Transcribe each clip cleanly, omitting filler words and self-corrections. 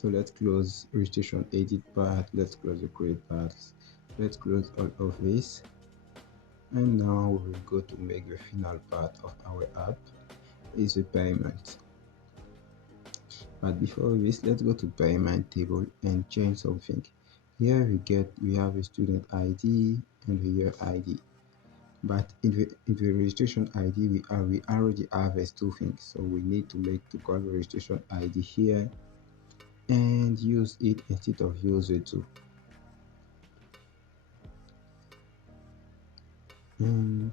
So let's close registration edit part, let's close the create parts, let's close all of this, and now we will go to make the final part of our app is the payment. But before this, let's go to payment table and change something. Here we have a student ID and the year ID. But in the registration ID we already have these two things, so we need to call the registration ID here and use it instead of user 2. And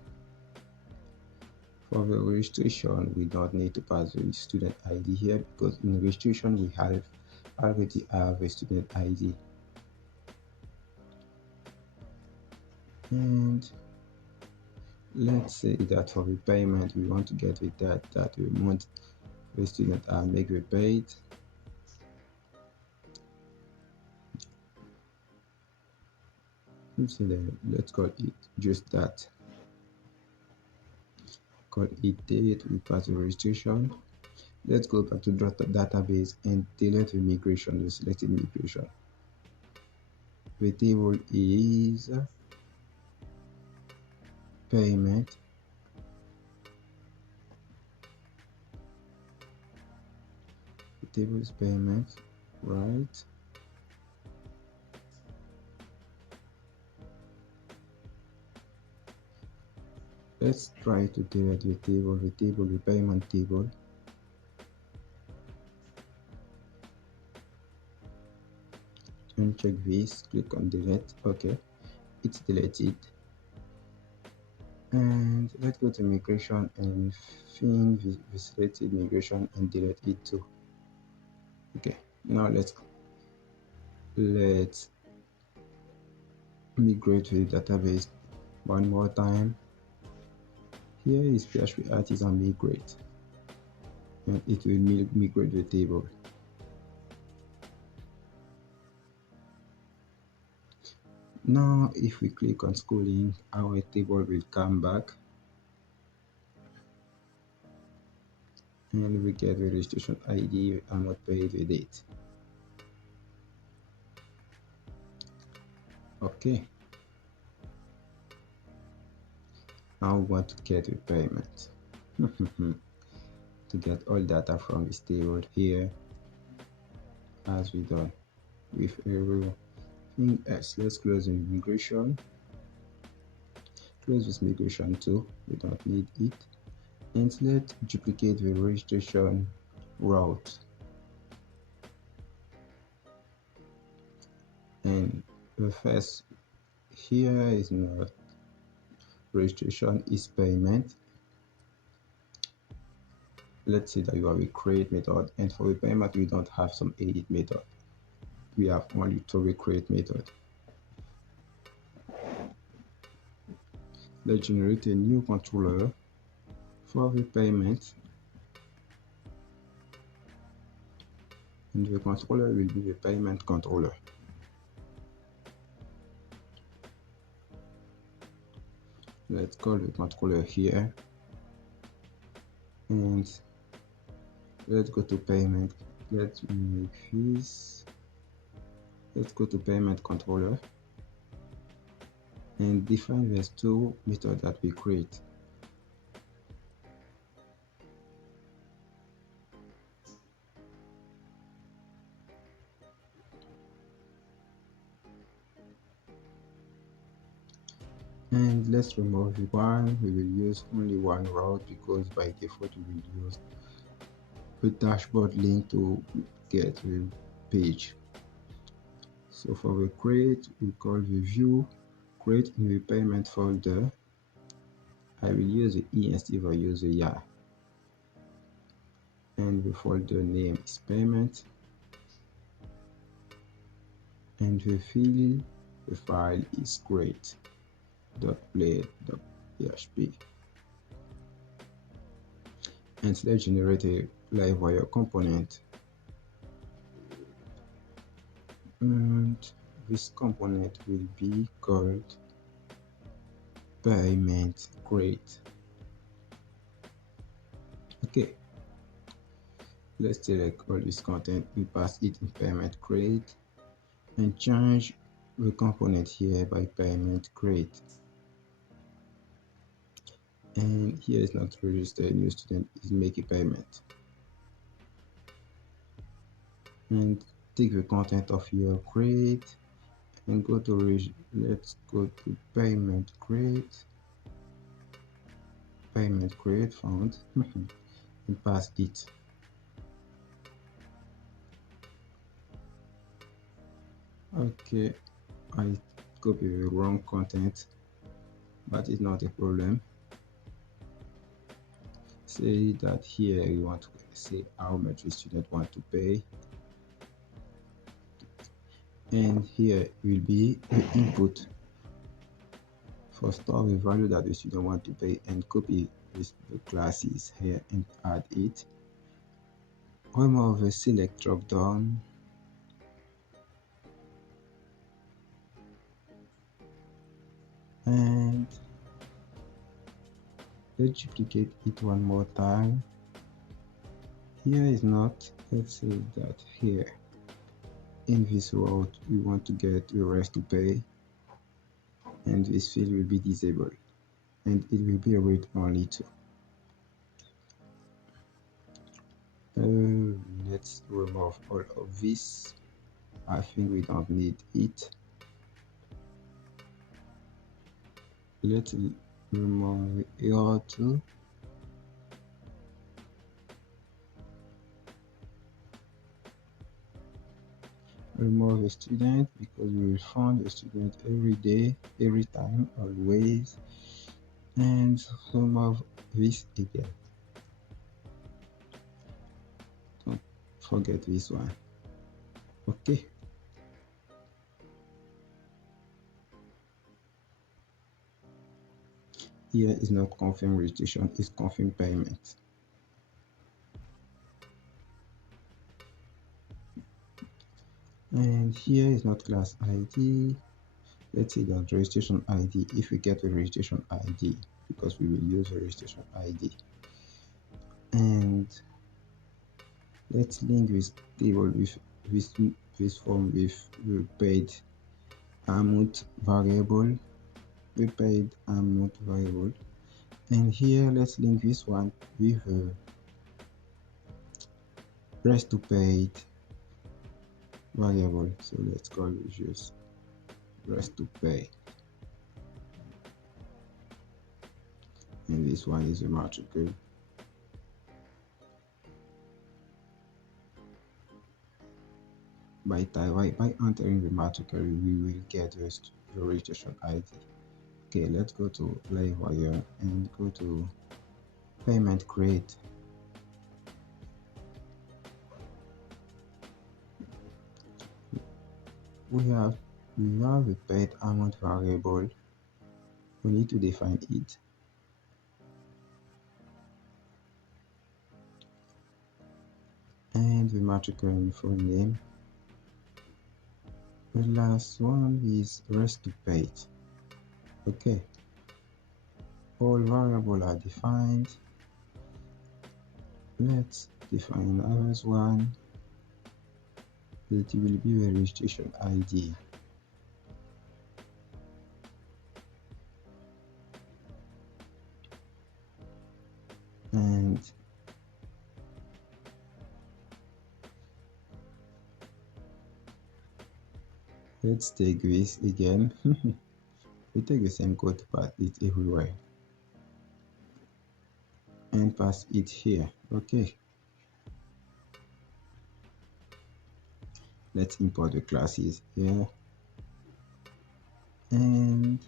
for the registration, we don't need to pass the student ID here because in registration we already have a student ID. And let's say that for the payment we want to get with that we want the student make the paid. Let's call it just that. Call it date, we pass the registration. Let's go back to database and delete the migration, the selected migration. The table is payment. The table is payment, right? Let's try to delete the payment table. Uncheck this, click on delete. Okay, it's deleted. And let's go to migration and find the selected migration and delete it too. Okay, now let's migrate to the database one more time. Here is PHP artisan migrate, and it will migrate the table. Now if we click on schooling, our table will come back and we get the registration ID and not pay the date. Okay, now we want to get the payment. To get all data from this table here as we done with everything else. Let's close the migration. Close this migration too, we don't need it. And let's duplicate the registration route. And the first here is not registration, is payment. Let's say that you have a create method, and for the payment we don't have some edit method, we have only to create method. Let's generate a new controller for the payment, and the controller will be the payment controller. Let's call the controller here, and let's go to payment. Let's make this. Let's go to payment controller and define these two methods that we create. And let's remove one. We will use only one route because by default we will use the dashboard link to get the page. So for the create, we call the view create in the payment folder. I will use the E instead of use the YA. And the folder name is payment. And the file is create.play.php. And let's generate a Livewire component. And this component will be called payment create. Okay, Let's select all this content and pass it in payment create and change the component here by payment create. And here is not registered new student is make a payment. And take the content of your create and go to let's go to payment create found and pass it. Okay, I copy the wrong content, but it's not a problem. Say that here you want to say how much the student want to pay, and here will be the input for store the value that the student want to pay and copy this the classes here and add it. Remove the select drop down and let's duplicate it one more time. Here is not, let's say that here in this row we want to get the rest to pay, and this field will be disabled and it will be read only to. Let's remove all of this. I think we don't need it. Let's remove error too. Remove a student because we will find a student every day, every time, always. And remove this again. Don't forget this one. Okay. Here is not confirm registration, it's confirm payment. And here is not class ID. Let's say that registration ID, if we get a registration ID, because we will use a registration ID. And let's link this table with this form with the paid amount variable, and here let's link this one with a rest to paid variable. So let's call it just rest to pay, and this one is a matrix. By entering the matrix, we will get the registration ID. Okay, let's go to Livewire and go to payment create. We have a paid amount variable. We need to define it. And the matrix info name. The last one is rest to paid. Okay. All variables are defined. Let's define another one. It will be the registration ID. And let's take this again. We take the same code, pass it everywhere and pass it here. Okay. Let's import the classes here and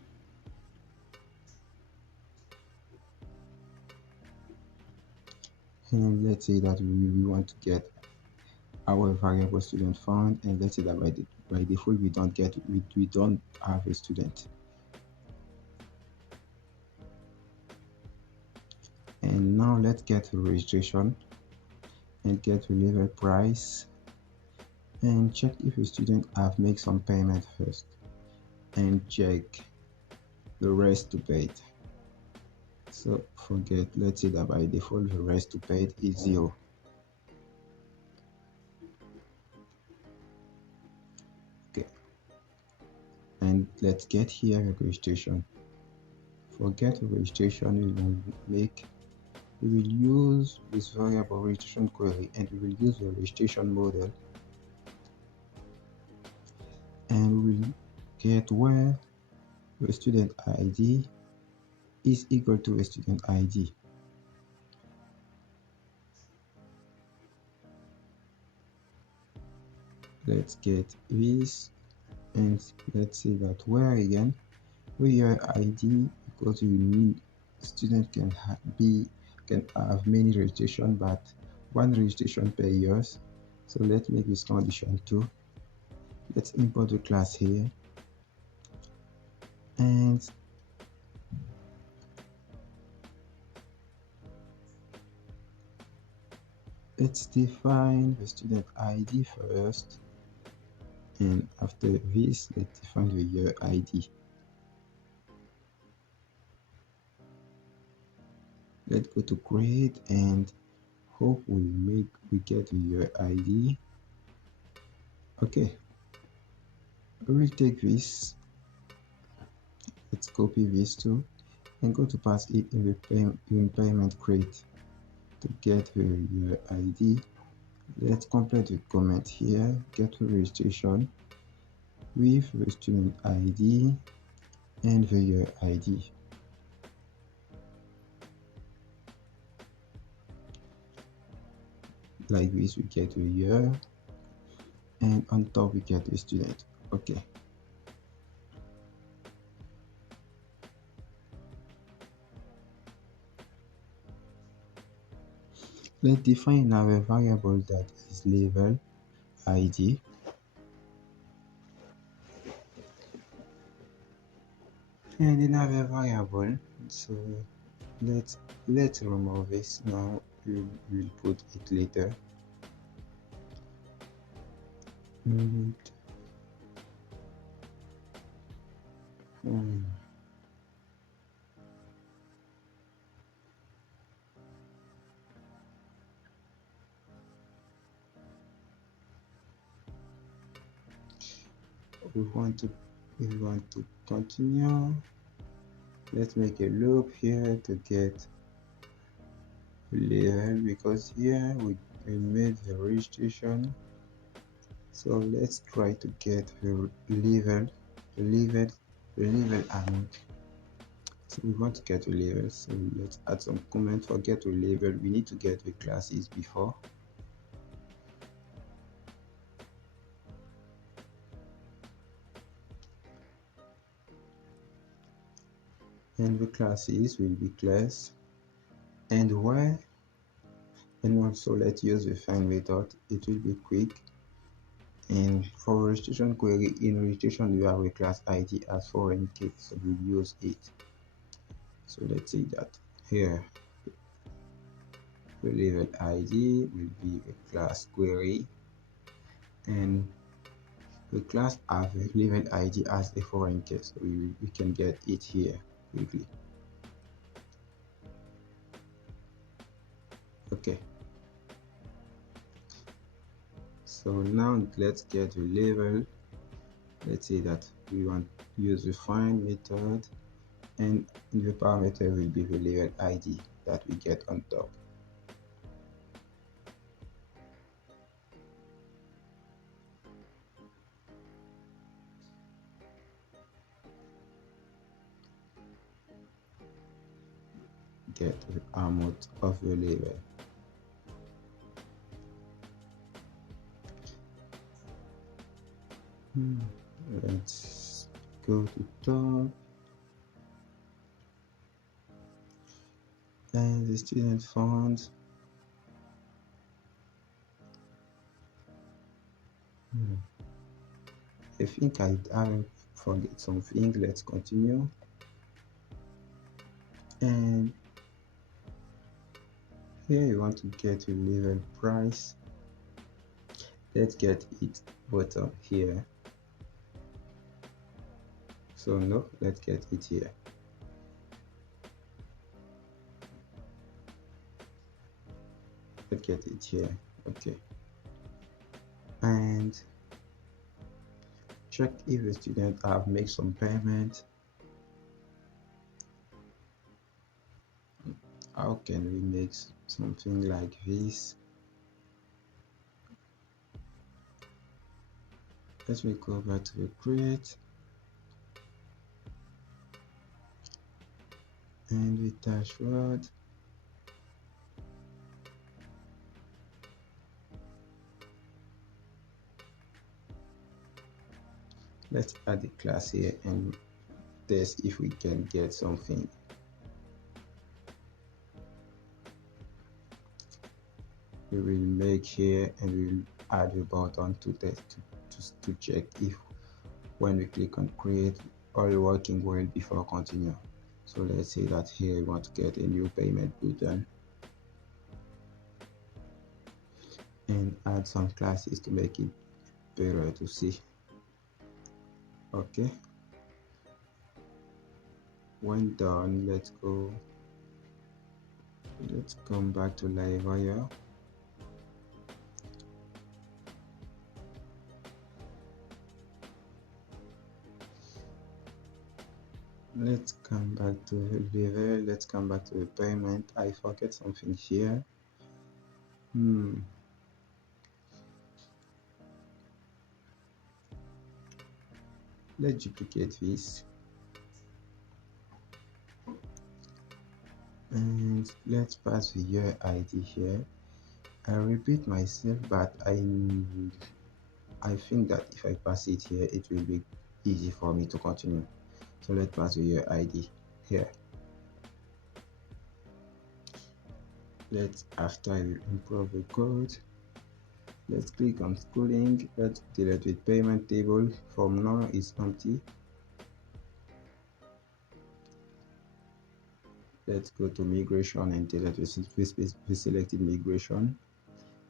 let's say that we want to get our variable student found, and let's say that by default we don't have a student. And now let's get the registration and get the level price and check if a student have made some payment first and check the rest to paid. So forget, let's say that by default the rest to paid is 0. and let's get here a registration. For get registration, we will use this variable registration query, and we will use the registration model, and we will get where the student ID is equal to a student ID. Let's get this, and let's say that where again where ID, because you need student can have many registration, but one registration per year. So let's make this condition 2. Let's import the class here, and let's define the student ID first, and after this let's define the year ID. Let's go to create, and hope we get the year ID. Okay, we will take this, let's copy this too, and go to pass it in the payment crate to get the year ID. Let's complete the comment here, get the registration with the student ID and the year ID. Like this, we get the year, and on top we get the student. Okay. Let's define our variable that is level ID. And another variable, so let's remove this now. We'll put it later. And, we want to continue. Let's make a loop here to get level, because here we made the registration. So let's try to get the level amount. So we want to get a level, so let's add some comment for get a level. We need to get the classes before. And the classes will be class and where, and also let's use the find method. It will be quick. And for registration query, in registration you have a class ID as foreign key, so we use it. So let's say that here the level ID will be a class query, and the class has a level ID as a foreign key, so we can get it here quickly. Okay, so now let's get the level. Let's say that we want to use the find method, and in the parameter will be the level ID that we get on top. Get the amount of the level. Let's go to top, and the student font. I think I haven't forget something. Let's continue. And here you want to get a level price. Let's get it bottom here. So no, let's get it here. Let's get it here. Okay. And check if the student have made some payment. How can we make something like this? Let me go back to the create and with dashboard. Let's add the class here and test if we can get something. We will make here and we will add a button to test to check if when we click on create all working well before continue. So let's say that here we want to get a new payment button and add some classes to make it better to see. Okay, when done, let's come back to Livewire. Let's come back to Laravel. Let's come back to the payment. I forget something here. Let's duplicate this and let's pass the year ID here. I repeat myself, but I think that if I pass it here, it will be easy for me to continue. So let's pass the year ID here. After I improve the code, let's click on schooling. Let's delete the payment table. From now it's empty. Let's go to migration and delete the selected migration.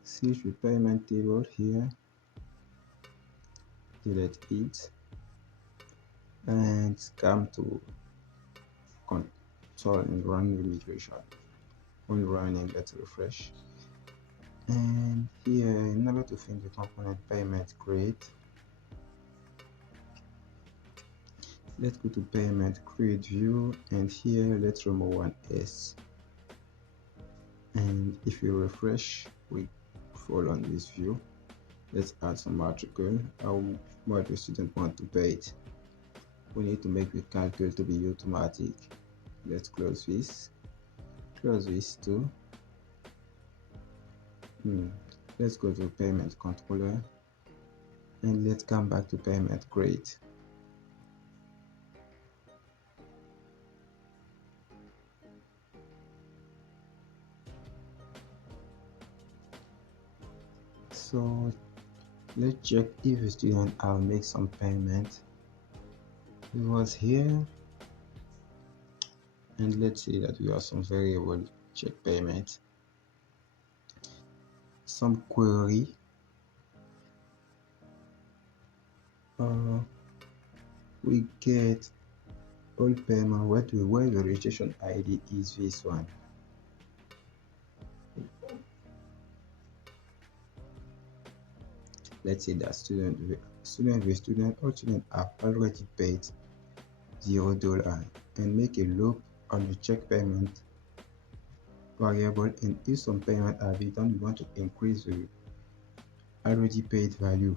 Switch the payment table here. Delete it and come to console and run the migration. When running, let's refresh. And here, in order to find the component payment create, let's go to payment create view, and here let's remove one S. And if you refresh, we fall on this view. Let's add some article. How much the student want to pay it. We need to make the calculate to be automatic. Let's close this. Close this too. Let's go to payment controller and let's come back to payment create. So let's check if the student have made some payment. It was here, and let's see that we have some variable check payment, some query. We get all payment where the registration ID is this one. Let's say that student have already paid $0 and make a loop on the check payment variable, and if some payment are been done, we want to increase the already paid value.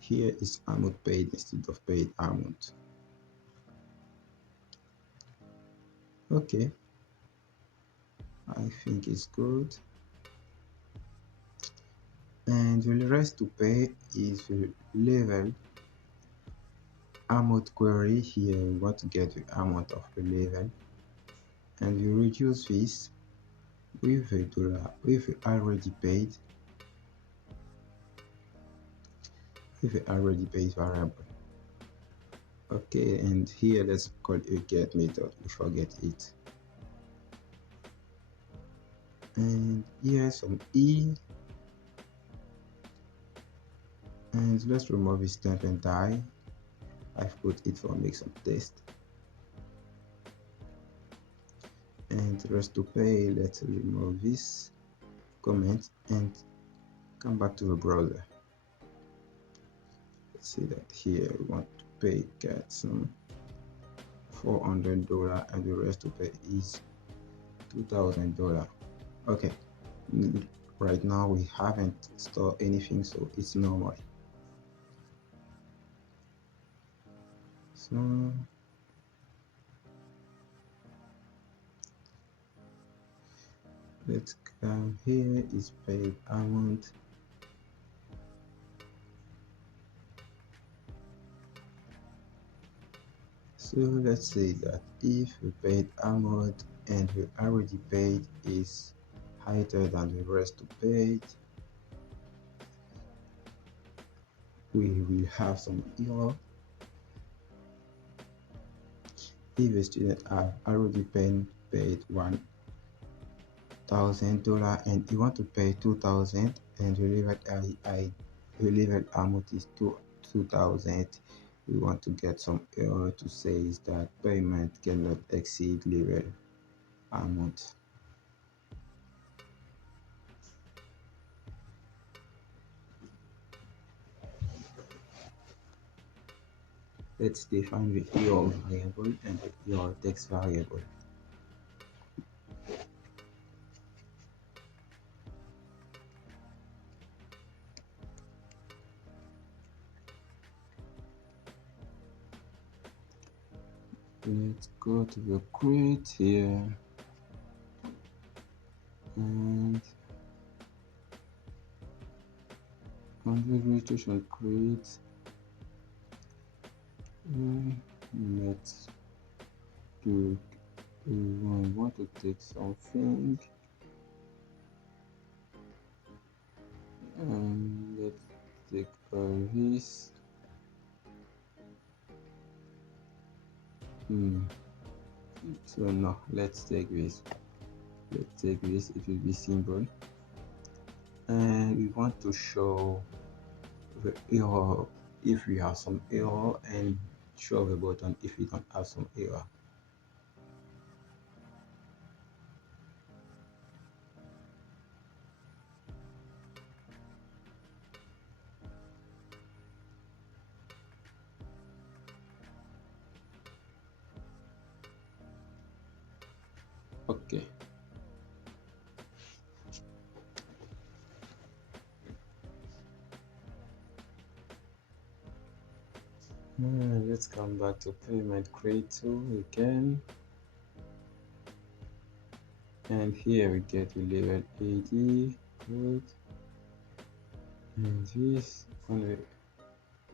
Here is amount paid instead of paid amount. Okay, I think it's good. And the rest to pay is the level amount query. Here we want to get the amount of the level, and we reduce this with the dollar with the already paid variable. Okay, and here let's call a get method. We forget it. And here some E, and let's remove this temp and die. I've put it for make some test. And rest to pay, let's remove this comment and come back to the browser. Let's see that here we want to pay get some $400 and the rest to pay is $2,000. Okay, right now we haven't stored anything, so it's normal. So let's come here is paid amount. So let's say that if the paid amount and the already paid is higher than the rest to paid, we will have some error. If a student have already paid $1,000 and you want to pay 2,000 and the level amount is 2,000, we want to get some error to say that payment cannot exceed level amount. Let's define the error variable and the error text variable. Let's go to the create here and on the registration create, let's do, we want to take something and let's take this. So no, let's take this. Let's take this, it will be simple. And we want to show the error if we have some error and show the button if we don't have some error. Okay. Let's come back to payment create tool again. And here we get the level 80. Good. And this one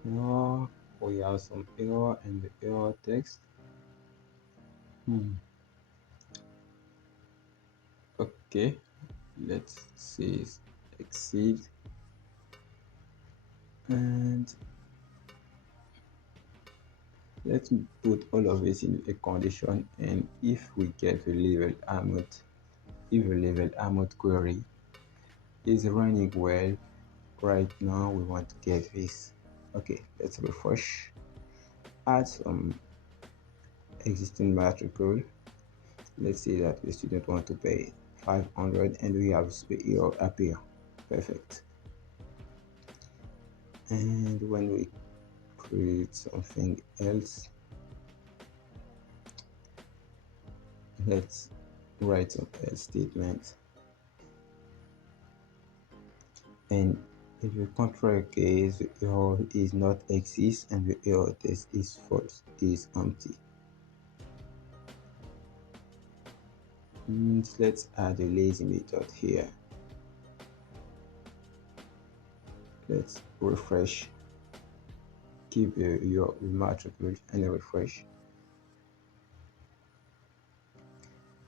error, we have some error and the error text. Okay, let's see exceed and let's put all of this in a condition, and if we get the level amount, if the level amount query is running well right now, we want to get this. Okay, let's refresh, add some existing matricle. Let's say that the student want to pay 500 and we have the error appear. Perfect. And when we create something else, let's write some else statement, and if the contrary case, the error is not exist and the error test is false, is empty. And let's add a lazy method here. Let's refresh, keep your matricle and refresh.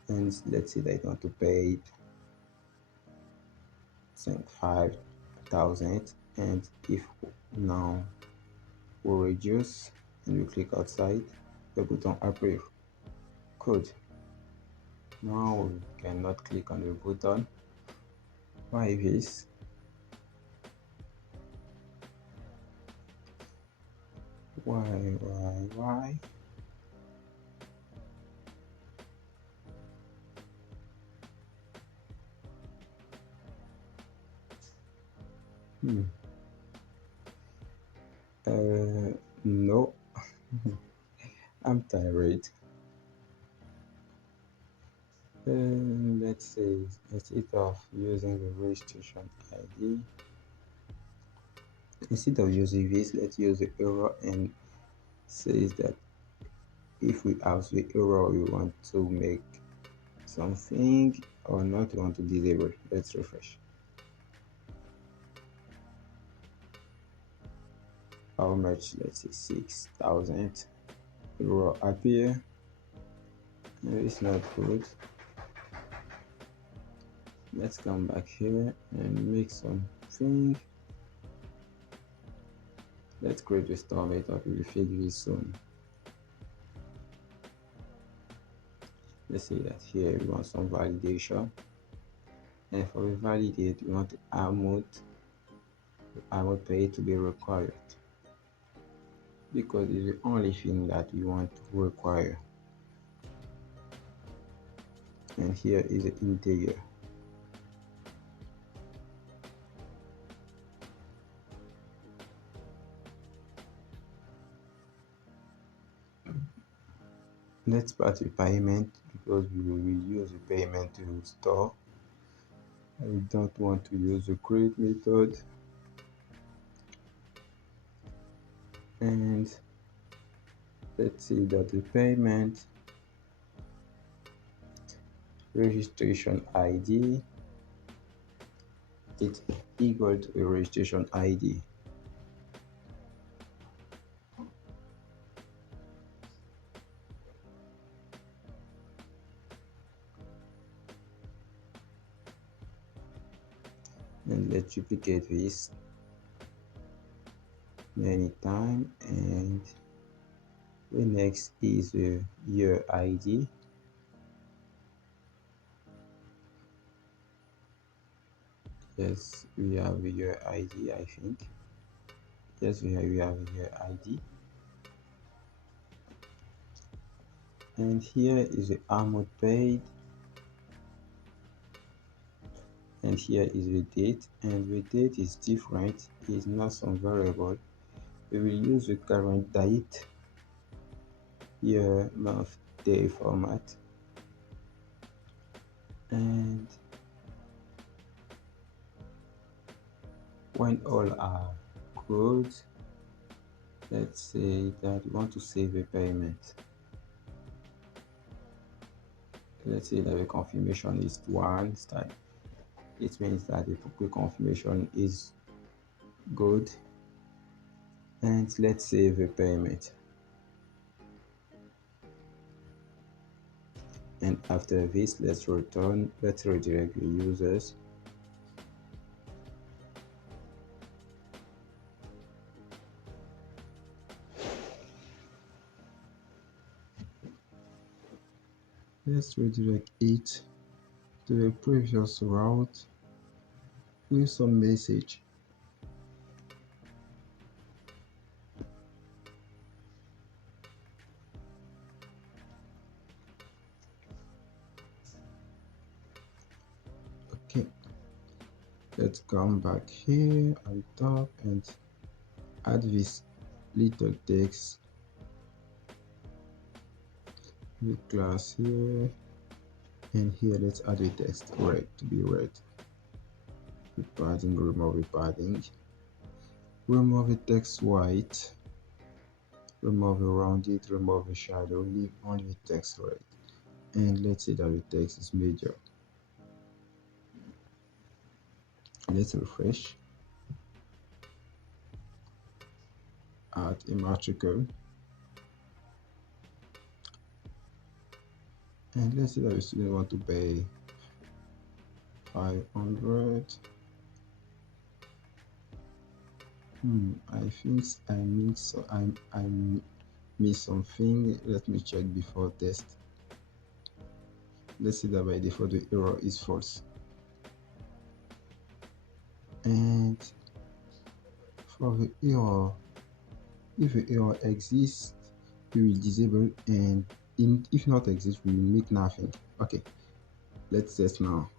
And let's say that I want to pay 5,000, and if now we reduce and we click outside, the button approve. Good. Now we cannot click on the button. Why this? Why? No, I'm tired. Let's say instead of using the registration ID, instead of using this, let's use the error and says that if we have the error, we want to make something or not, we want to disable. Let's refresh. How much? Let's say 6,000. Error appear. No, it's not good. Let's come back here and make something. Let's create a store method. We'll figure this soon. Let's say that here we want some validation, and for the validate we want the amount paid to be required, because it's the only thing that we want to require. And here is the integer. Let's start with payment, because we will use the payment to store. I don't want to use the create method. And let's see that the payment registration ID is equal to a registration ID. And let's duplicate this many times. And the next is the year ID. Yes, we have a year ID, I think. Yes, we have a year ID. And here is the amount paid. And here is the date. And the date is different, it's not some variable. We will use the current date, year, month, day format. And when all are good, let's say that we want to save a payment. Let's say that the confirmation is 1 time. It means that the confirmation is good. And let's save a payment. And after this, let's redirect the users. Let's redirect it to the previous route with some message. Okay, let's come back here on top and add this little text with class here, and here let's add a text red to be red. With padding, remove the padding, remove the text white, remove the rounded, remove the shadow, leave only the text red. And let's say that the text is major. Let's refresh. Add a matricle. And let's say that the student want to pay 500. I think I missed something. Let me check before test. Let's see that by default the error is false. And for the error, if the error exists, we will disable, and if not exist, we will make nothing. Okay, let's test now.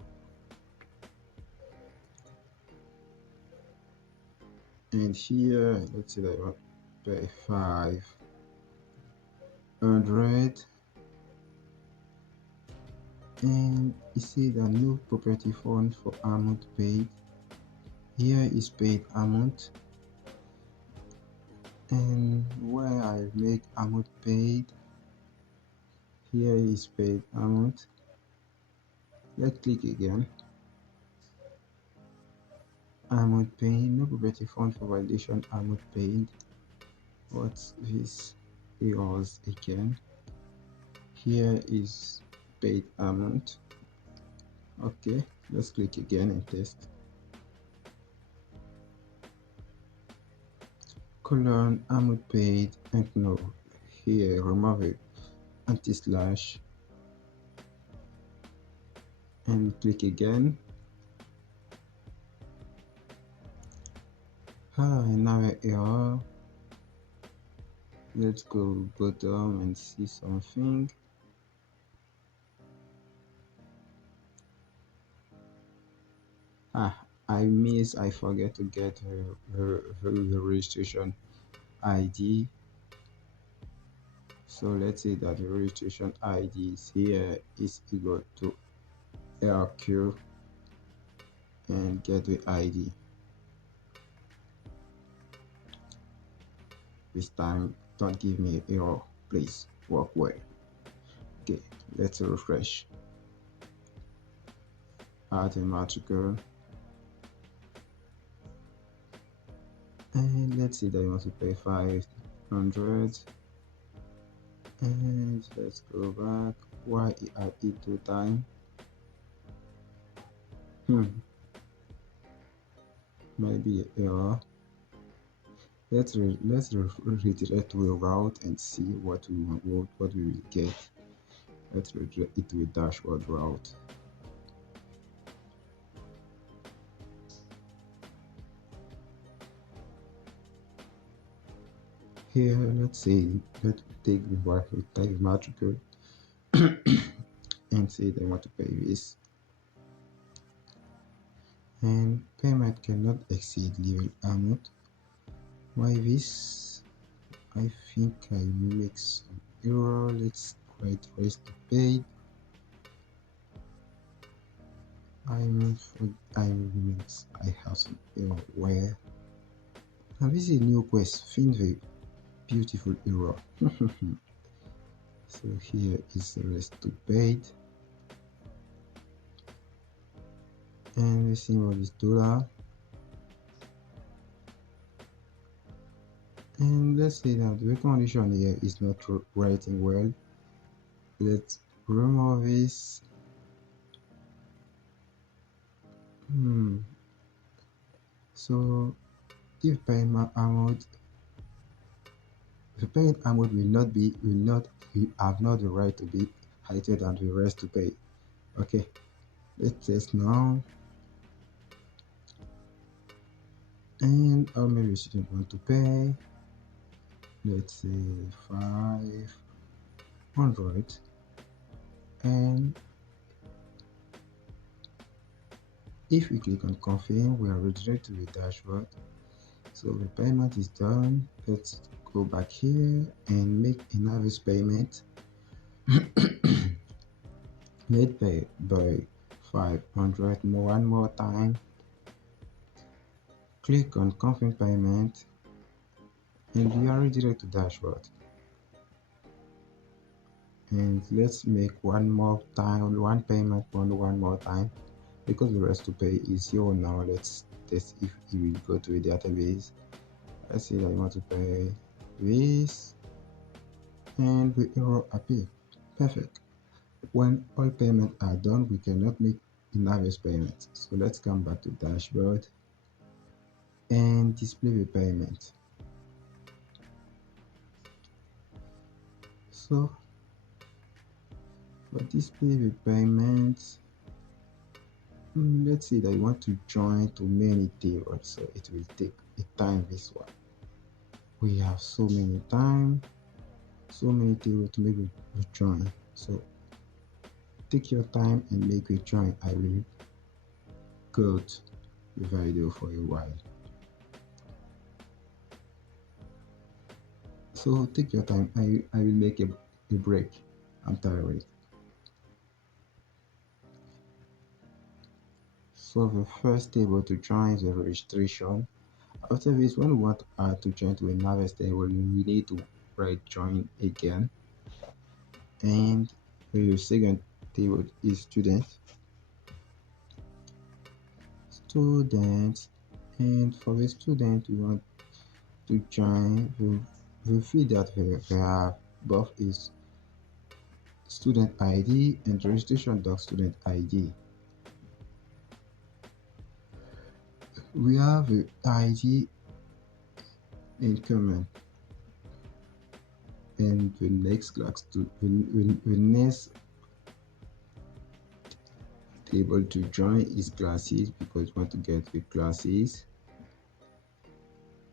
And here, let's say that I want to pay 500, and you see the new property font for amount paid. Here is paid amount, and where I make amount paid, here is paid amount. Let's click again. Amount paid, no property font for validation, amount paid. What's this? Errors again. Here is paid amount. Okay, let's click again and test. Colon amount paid, and no, here remove it, anti-slash, and click again. Another error. Let's go bottom and see something. I forget to get the registration ID. So let's say that the registration ID is here is equal to RQ and gateway ID. This time, don't give me an error, please work well. Okay, let's refresh. Add a matrix, and let's see that I want to pay 500, and let's go back. Why I eat 2 times? Maybe an error. Let's redirect to a route and see what we want, what we will get. Let's redirect it to a dashboard route. Here, let's take the matrix and say they want to pay this. And payment cannot exceed level amount. Why this? I think I make some error. Let's write rest to paid. I have some error where. Now this is a new quest. Find the beautiful error. So here is the rest to paid, and the symbol is dollar. And let's say that the condition here is not writing well. Let's remove this. So if payment amount, the payment amount you have not the right to be higher than the rest to pay. Okay, let's test now. And how many students want to pay? Let's say 500, and if we click on confirm, we are redirected to the dashboard. So the payment is done. Let's go back here and make another payment. Let's pay by 500 one more time. Click on confirm payment, and we are redirected to dashboard. And let's make one more payment one more time, because the rest to pay is 0 now. Let's test if it will go to a database. Let's say that I want to pay this, and the error appear. Perfect. When all payments are done, we cannot make another payment. So let's come back to dashboard and display the payment. So for display the payments, let's say that I want to join to many tables, so it will take a time. This one we have so many tables to make a join. So take your time and make a join. I will go to the video for a while. So take your time. I will make a break. I'm tired. So the first table to join is the registration. After this, when we want to add to join to another table, we need to write join again. And the second table is students. And for the student, we want to join the field that we have both is student ID and registration doc student ID. We have the ID in common, and the next class to the next table to join is classes because we want to get the classes,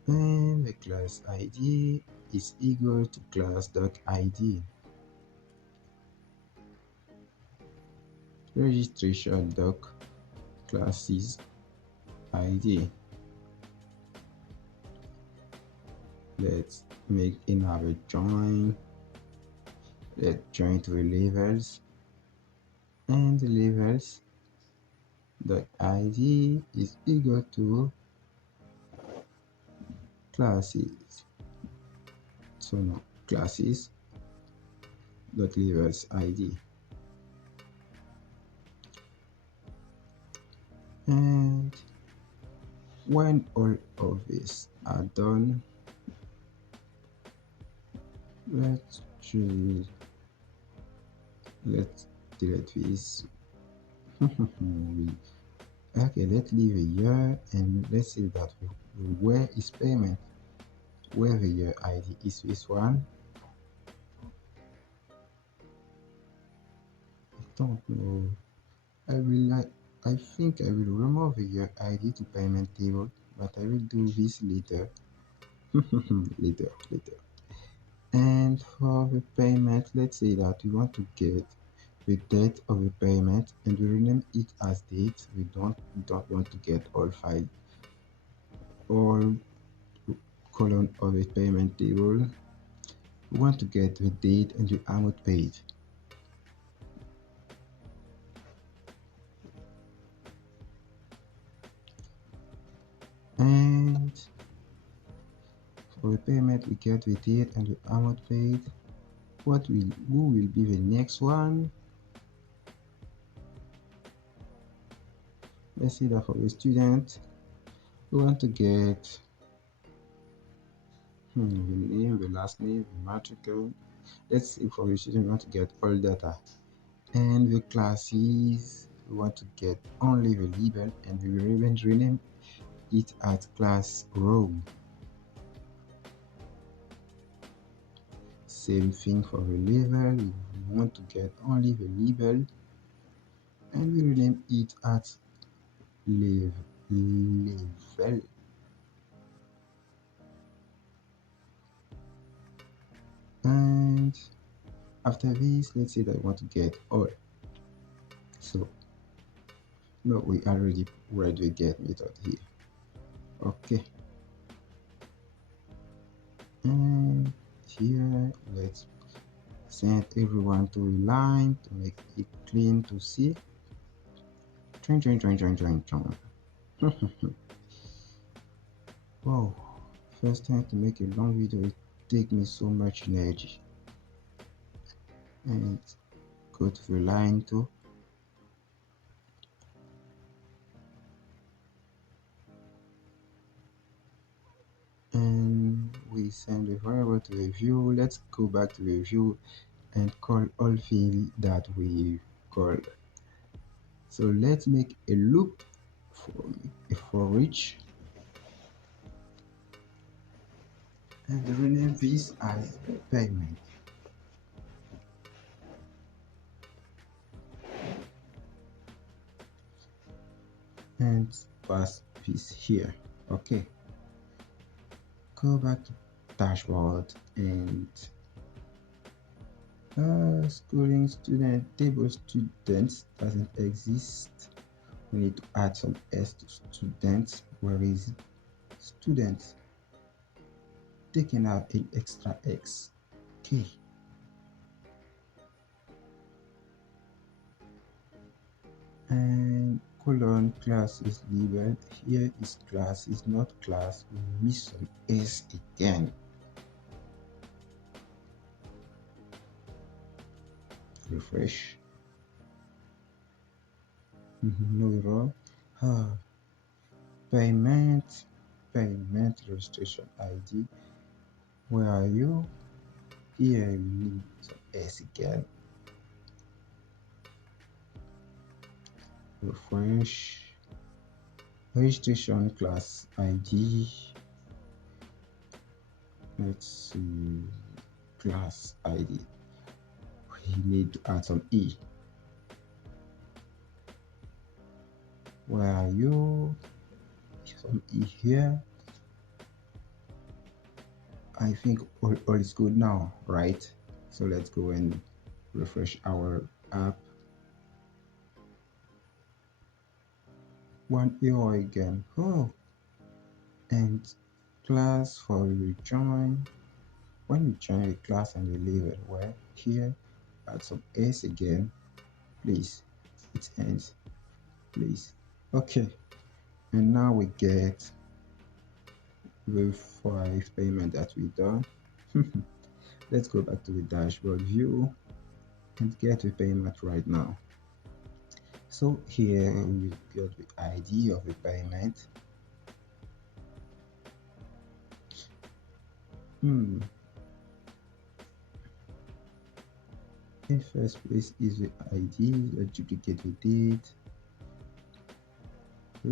and the class ID is equal to class doc ID. Registration doc classes ID. Let's make another join. Let's join to the levels, and the levels dot ID is equal to classes. So now classes dot levels ID. And when all of these are done, let's choose, let's delete this. Okay, let's leave a year and let's see that where is payment, where the year ID is this one. I don't know. I think I will remove the year ID to payment table, but I will do this later. later. And for the payment, let's say that we want to get the date of the payment and we rename it as date. We don't want to get all column of the payment table. We want to get the date and the amount paid. And for the payment, we get the date and the amount paid. Who will be the next one? Let's see that for the student, we want to get the name, the last name, the matricle. Let's see for the student, we want to get all data. And the classes, we want to get only the label, and we will even rename it as class row. Same thing for the label, we want to get only the label, and we rename it as level. And after this, let's say that I want to get all. So no, we already read the get method here. Okay, and here let's send everyone to a line to make it clean to see. Join. Wow, first time to make a long video, it take me so much energy. And go to the line too. And we send the variable to the view. Let's go back to the view and call all field that we call. So let's make a loop for each and rename this as payment. And pass this here. Okay, go back to dashboard and schooling student table students doesn't exist. We need to add some s to students. Where is it? Students taking out an extra x. Okay, and colon class is labeled. Here is class, is not class. We miss some s again. Refresh. No error. Ah, payment registration ID. Where are you? Here we need some s again. Refresh. Registration class ID. Let's see, class ID. We need to add some e. Where are you? Some e here. I think all is good now, right? So let's go and refresh our app. One error again. Oh, and class for you join. When you join a class and you leave it, well, here add some s again, please. It ends, please. Okay, and now we get the 5 payment that we done. Let's go back to the dashboard view and get the payment right now. So here we got the ID of the payment. In first place is the ID. Let's duplicate the date. You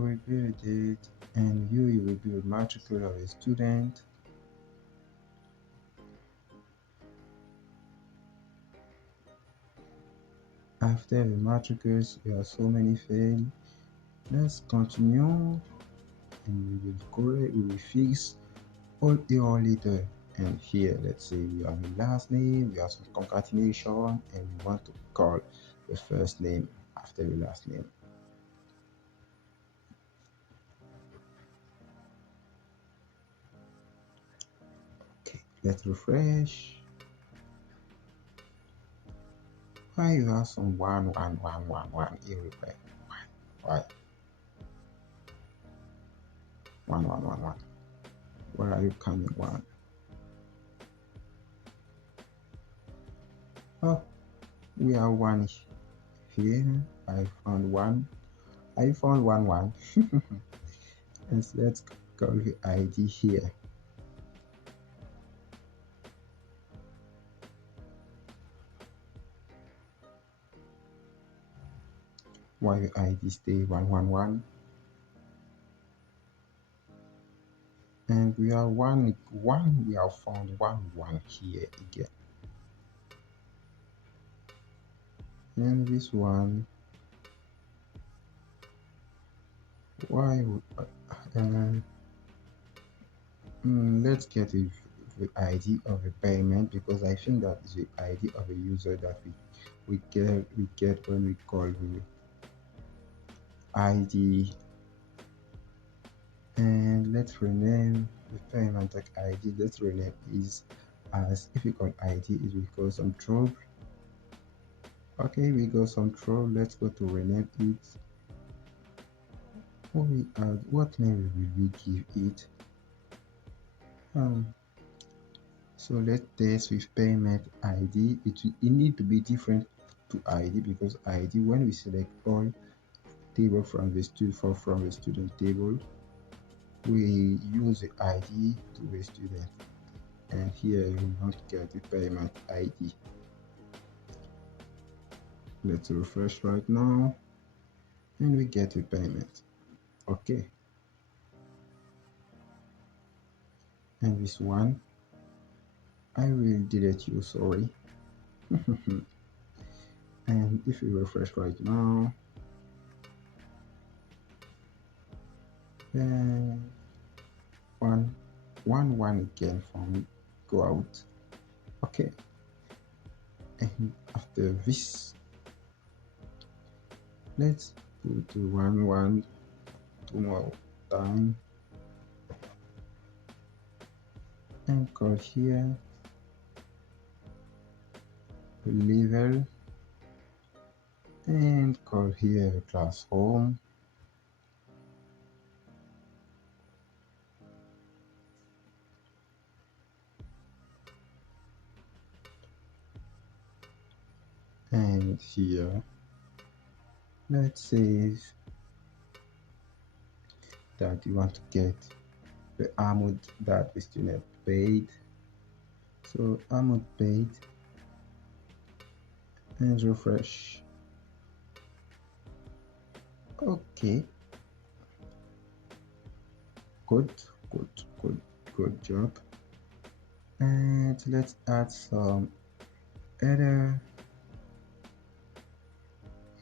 will be a date, and you will be a matricle of a student. After the matricles, there are so many failed. Let's continue, and we will fix all error later. And here, let's say we have the last name, we have some concatenation, and we want to call the first name after the last name. Okay, let's refresh. Why you have some 1 everywhere? Why? 1. Where are you coming 1? Oh, we have 1 here. I found 1. I found 1. And let's call the ID here. Why the ID stay 1. And we are 1. We have found 1 here again. And this one, why let's get the ID of a payment, because I think that is the ID of a user that we get when we call the ID. And let's rename the payment like ID. Let's rename is as difficult ID is because some trouble. Okay, we got some trouble. Let's go to rename it. What name will we give it? So let's test with payment ID. It need to be different to ID, because ID, when we select all table from the student table, we use the ID to the student, and here you want to get the payment ID. Let's refresh right now, and we get the payment. Okay, and this one I will delete you, sorry. And if we refresh right now, then 1 again from go out. Okay, and after this, let's go to 1 2 more time. and call here level and call here class home and here let's say that you want to get the amount that the student paid. So amount paid and refresh. Okay, good, good, good, good job. And let's add some error.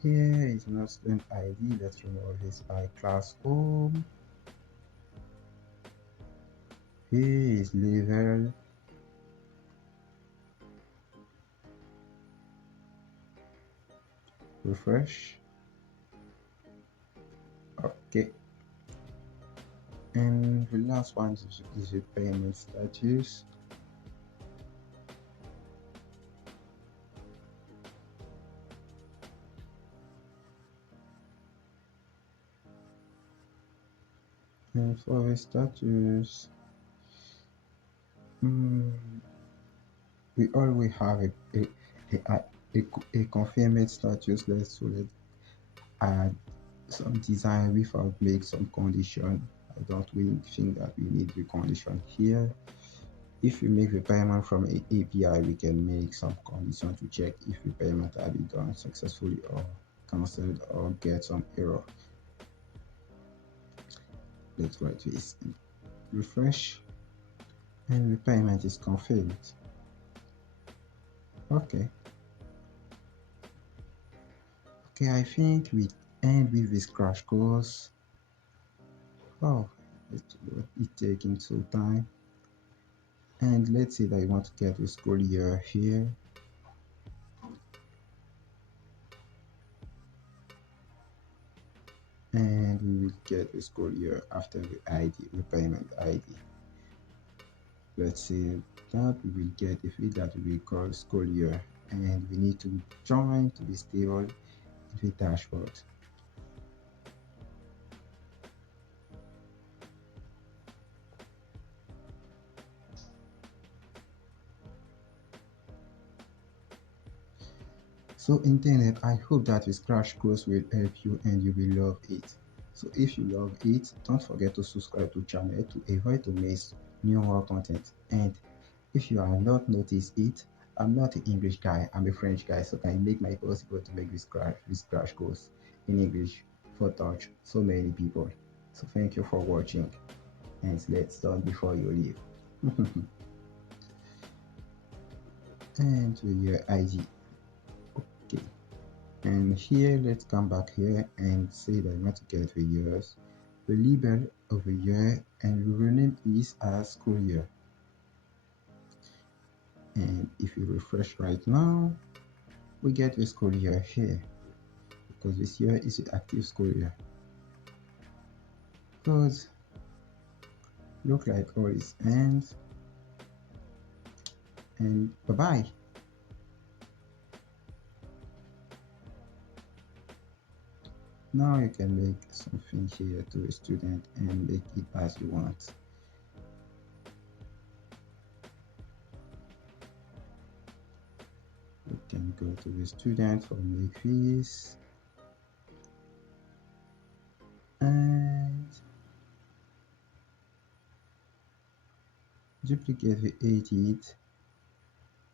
Here is not student ID. Let's remove this by class home. Here is level. Refresh. Okay. And the last one is the payment status. And for the status, we always have a confirmed status. Let's add some design without make some condition. I don't really think that we need the condition here. If we make the payment from an API, we can make some condition to check if the payment has been done successfully or cancelled or get some error. Let's write this and refresh, and the payment is confirmed. Okay. Okay, I think we end with this crash course. Oh, it's taking some time. And let's say that I want to get the school year here. And we will get the school year after the ID, the payment ID. Let's say that we will get a field that we will call school year, and we need to join to be stable in the dashboard. So internet, I hope that this crash course will help you and you will love it. So if you love it, don't forget to subscribe to channel to avoid to miss new more content. And if you have not noticed it, I'm not an English guy, I'm a French guy, so I make my possible to make this crash course in English for touch so many people. So thank you for watching, and let's start before you leave. And your ID. Okay. And here, let's come back here and say that I want to get the years, the label of the year, and we rename this as school year. And if you refresh right now, we get the school year here, because this year is the active school year. Because look like all is ends, and bye-bye. Now you can make something here to a student and make it as you want. You can go to the student for make this, and duplicate the edit,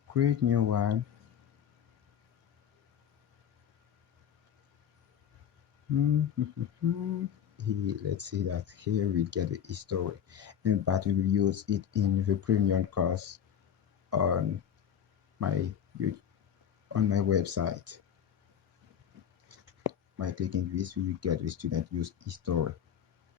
create new one. Let's see that here we get the history, but we will use it in the premium course on my website. By clicking this, we will get the student use history.